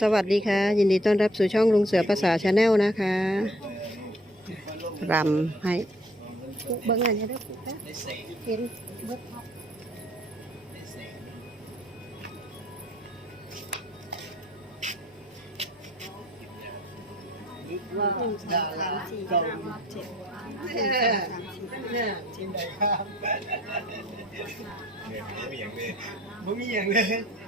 สวัสดีค่ะ ยินดีต้อนรับสู่ช่องลุงเสือภาษาชาแนลนะคะรำให้เบิ้งอันนี้ด้วยเห็นเบิ้งว่าดาราเกาหลีเนี่ยทีมใดครับไม่มีอย่างเลยเนื้อหาที่เขาลุ้นอย่างเดียวเออพูดไปทุกแดนเอาไปดูเลือกผู้ใดอยู่สมบูรณ์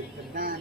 เป็นเป็น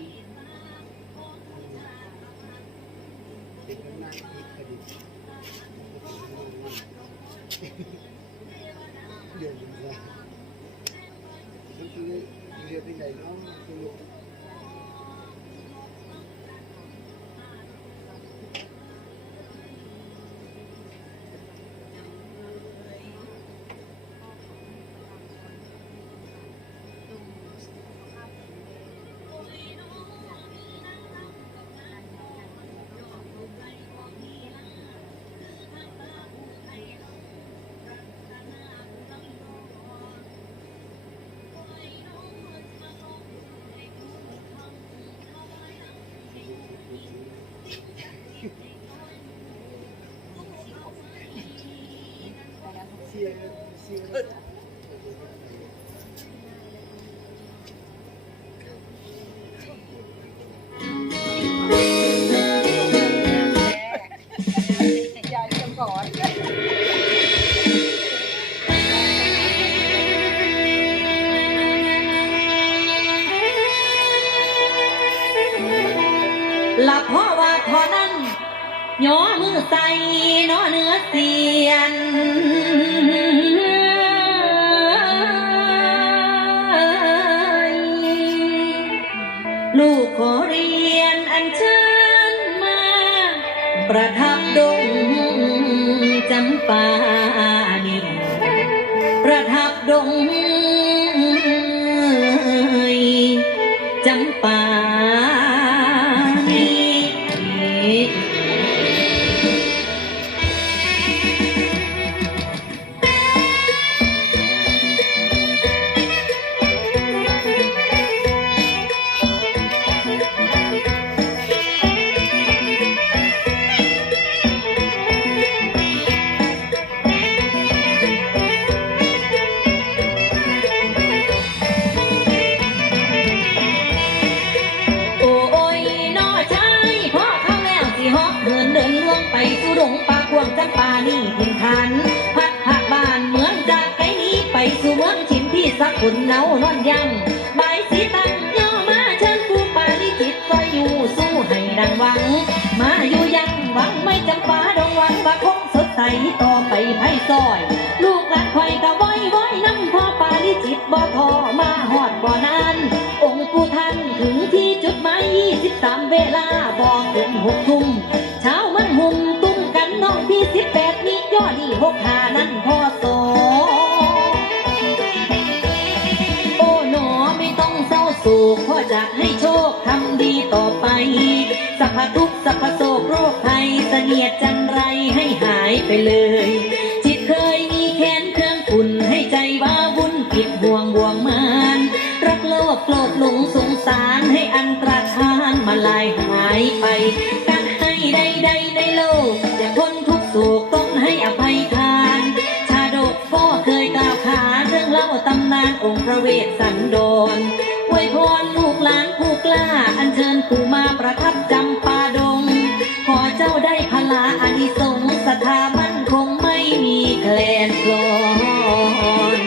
เสียนลูกขอเรียนอันเชิญมา ประทับดงจำปานินประทับดง สู่เมืองชิมที่สักขุนเนานอนยังใบายสีตังย่อมาเชิญผู้ปาลิจิตซอยอยู่สู้ให้ดังหวัง มาอยู่ยังหวังไม่จำปาดงวังว่าคงสดใสต่อไปไพ่ซอย ลูกหลานคอยกะว้อยว้อยน้ำพ่อปาลิจิตบ่ทอมาหอดบ่นาน องค์ผู้ท่านถึงที่จุดหมาย23เวลาบอกถึงหกทุ่มเช้ามันหุ่มตุ้มกันน้องพี่18มียอดนี่หกหานั้นพอโส กพ่อจะให้โชคทำดีต่อไป สัพพทุกสัพพโศกโรคภัยเสนียดจันไรให้หายไปเลย จิตเคยมีแค้นเครื่องขุ่นให้ใจว่าวุ่นผิดห่วงบ่วงมานรักโลภโกรธหลงสงสารให้อันตรธานมาลายหายไปการให้ใดใดในโลกอยาพ้นทุกโศกต้องให้อภัยทาน ชาดกก็เคยกล่าวขาเรื่องเล่าตำนานองค์พระเวสสันดร สงส์ศรัทธามันคงไม่มีแคลนคลอน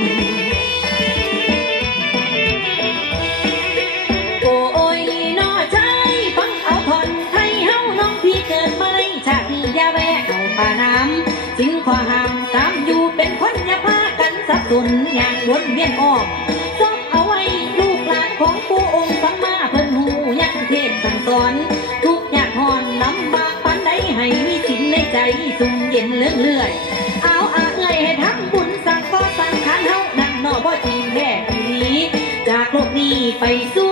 โอ้ยนอชายฟังเอาทอนไทยเฮาน้องพี่เกิดมาในชาตินี้ยาแวะเอาป่าน้ำสิงขอห้ามตามอยู่เป็นคนอย่าพากันสับสนอย่างวนเวียนอ้อมซอบเอาไว้ลูกหลานของผู้องค์สัมมาเพิ่นหูยังเทศสั่งสอนทุกข์ยากหอนลำบากปานใดให้มีสินในใจสุ่ม เย็นเลื่อยเลื่อยเอาอาเอ่ยให้ทั้งบุญสังก็สังขารเฮานั่นนอบ่จริงแท้นี้จากโลกนี้ไปสู่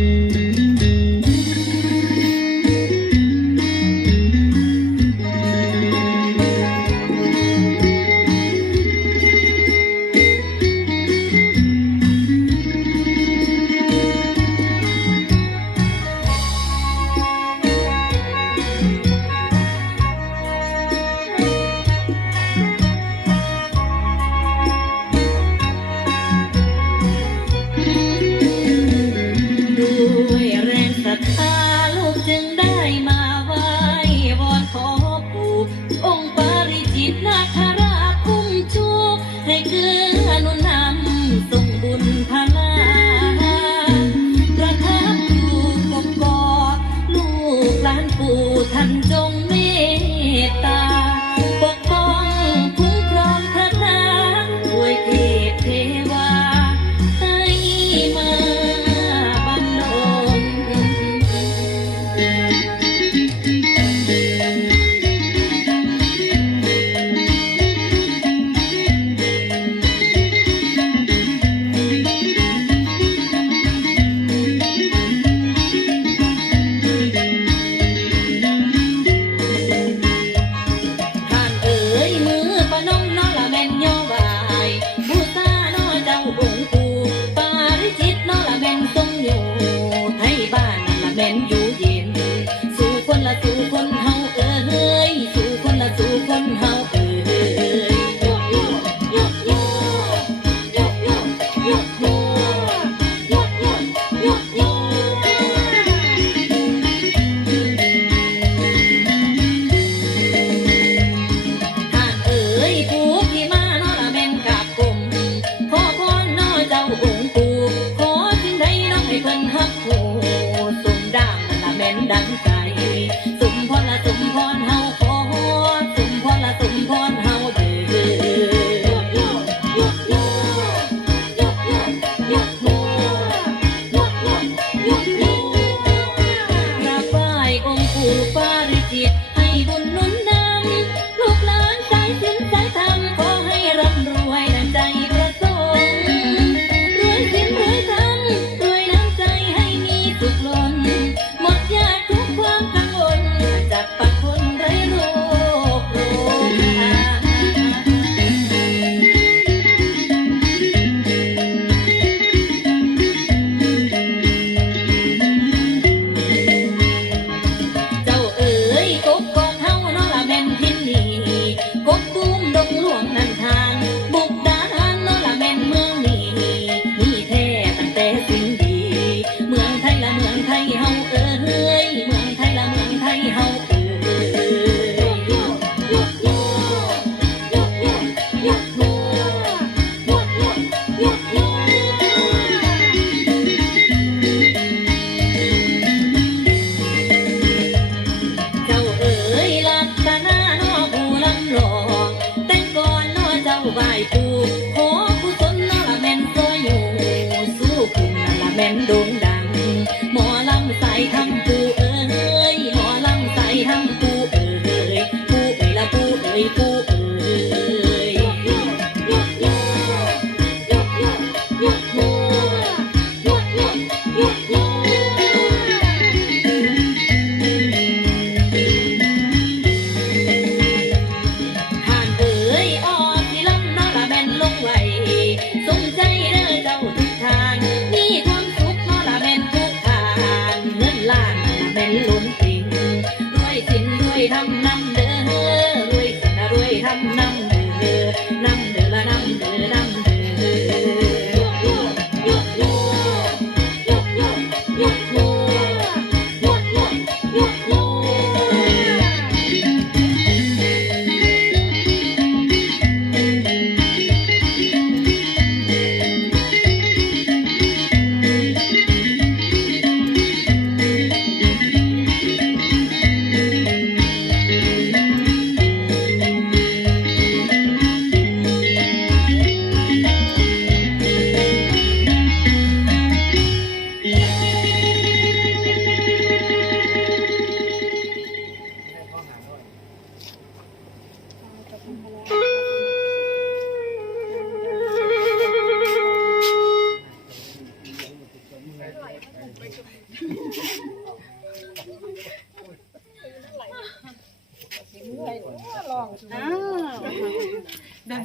ผู้ปริจิต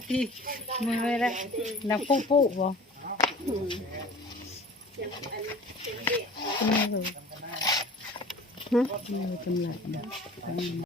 ที่มือแล้วนักปุ๊ปุ๊บ่หึมือจำหลัก